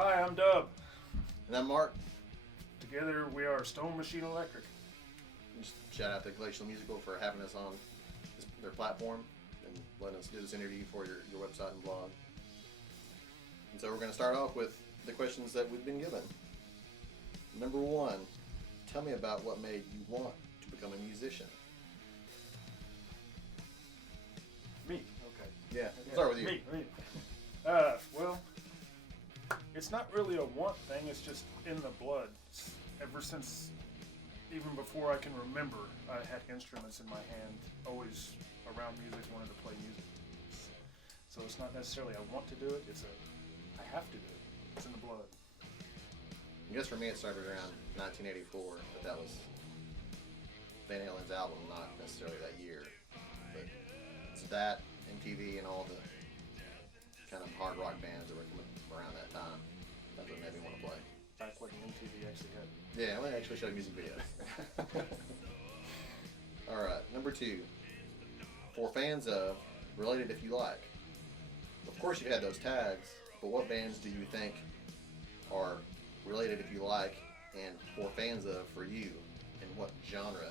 Hi, I'm Dub. And I'm Mark. Together we are Stone Machine Electric. Just shout out to Glacial Musical for having us on their platform and letting us do this interview for your website and blog. And so we're going to start off with the questions that we've been given. Number one, tell me about what made you want to become a musician. Me, okay. Yeah, we'll start with you. Me. Well, it's not really a want thing, it's just in the blood. Ever since, even before I can remember, I had instruments in my hand, always around music, wanted to play music. So it's not necessarily I want to do it, it's I have to do it. It's in the blood. I guess for me it started around 1984, but that was Van Halen's album, not necessarily that year. But it's that, MTV, and all the kind of hard rock bands that were coming around that time. That's what made me want to play. Back when MTV actually had. Yeah, I actually showed music videos. Alright, number two. For fans of, related if you like. Of course you've had those tags, but what bands do you think are related if you like and for fans of for you, and what genre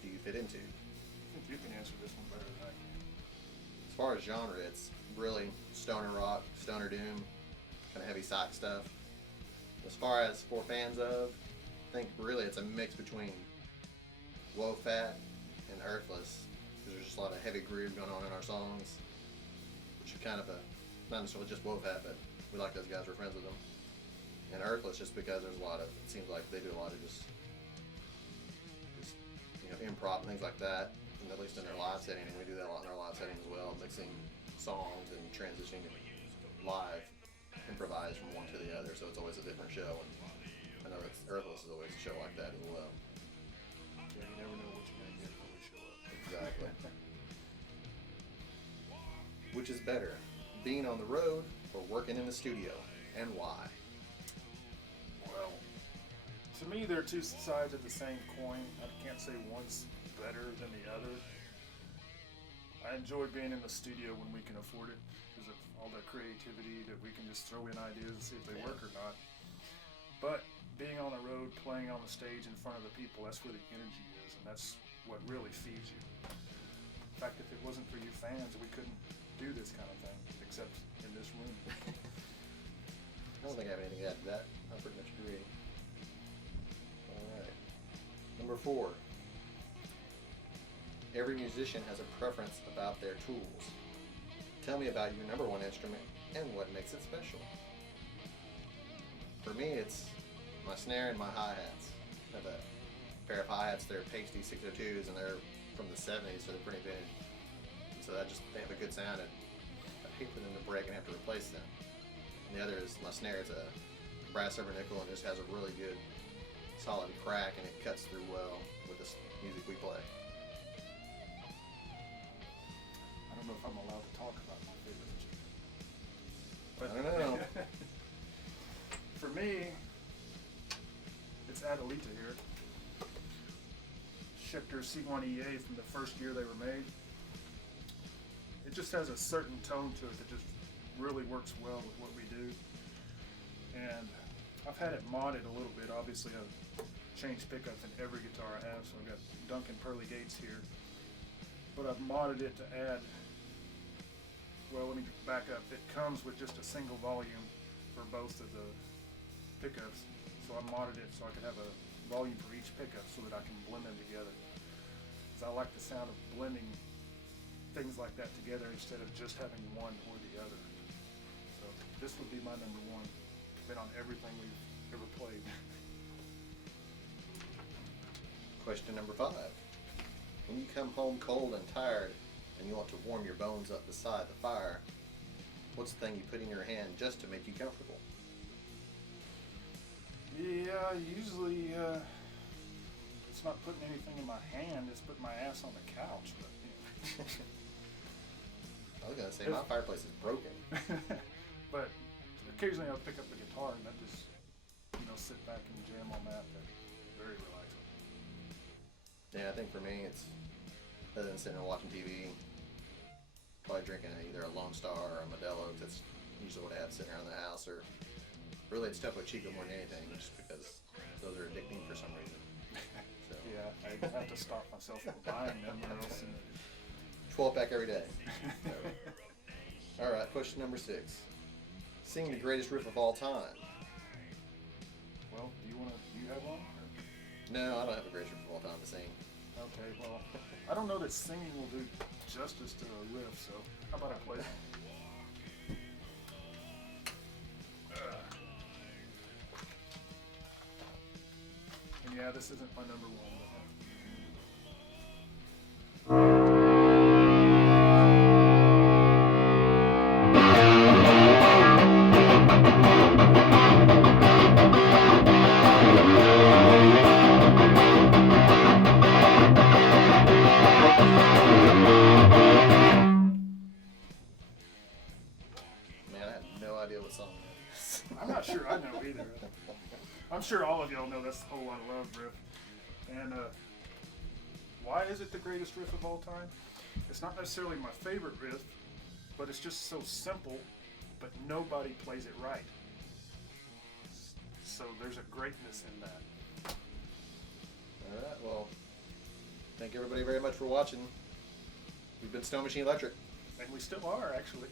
do you fit into? I think you can answer this one better than I can. As far as genre, it's really stoner rock, stoner doom, kind of heavy psych stuff. As far as for fans of, I think really it's a mix between Woefat and Earthless, because there's just a lot of heavy groove going on in our songs, which are kind of not necessarily just Woefat, but we like those guys, we're friends with them. And Earthless just because there's a lot of, it seems like they do a lot of just improv and things like that, and at least in their live setting, and we do that a lot in our live setting as well, mixing songs and transitioning live, improvised from one to the other, so it's always a different show, and I know Earthless is always a show like that as well. Yeah, you never know what you're going to get when we show up. Exactly. Which is better, being on the road or working in the studio, and why? Well, to me, they're two sides of the same coin. I can't say one's better than the other. I enjoy being in the studio when we can afford it because of all that creativity that we can just throw in ideas and see if they work or not. But being on the road, playing on the stage in front of the people, that's where the energy is, and that's what really feeds you. In fact, if it wasn't for you fans, we couldn't do this kind of thing, except in this room. I don't think I have anything to add to that. I pretty much agree. Alright. Number four. Every musician has a preference about their tools. Tell me about your number one instrument and what makes it special. For me, it's my snare and my hi-hats. I have a pair of hi-hats, they're pasty 602s, and they're from the 70s, so they're pretty vintage. So they have a good sound, and I hate for them to break and have to replace them. And the other is my snare is a brass silver nickel and just has a really good solid crack, and it cuts through well with the music we play. I don't know if I'm allowed to talk about my favorite instrument. I don't know. For me, it's Adelita here. Schecter C1EA from the first year they were made. It just has a certain tone to it that just really works well with what we do. And I've had it modded a little bit. Obviously, I've changed pickups in every guitar I have, so I've got Duncan Pearly Gates here. But I've modded it to add, well, let me back up. It comes with just a single volume for both of the pickups. So I modded it so I could have a volume for each pickup so that I can blend them together. Because I like the sound of blending things like that together instead of just having one or the other. So this would be my number one. Been on everything we've ever played. Question number five. When you come home cold and tired and you want to warm your bones up beside the fire, what's the thing you put in your hand just to make you comfortable? Yeah, usually it's not putting anything in my hand, it's putting my ass on the couch. But, I was gonna say my fireplace is broken. But occasionally I'll pick up the guitar and I just, sit back and jam on that. That's very relaxing. Yeah, I think for me it's, other than sitting and watching TV, probably drinking either a Lone Star or a Modelo. That's usually what I have sitting around the house, or Really, it's Topo Chico more than anything, just because those are addicting for some reason. So, Yeah, I have to stop myself from buying them or else. 12-pack every day. So. All right, question number 6. Sing the greatest riff of all time. Well, do you have one? Or? No, I don't have a greatest riff of all time to sing. Okay, well, I don't know that singing will do justice to a riff, so how about I play it? And yeah, this isn't my number one. Man, I have no idea what song that is. I'm not sure I know either. I'm sure all of y'all know that's the Whole Lot of Love riff. And why is it the greatest riff of all time? It's not necessarily my favorite riff, but it's just so simple, but nobody plays it right. So there's a greatness in that. All right, well, thank everybody very much for watching. We've been Stone Machine Electric. And we still are, actually.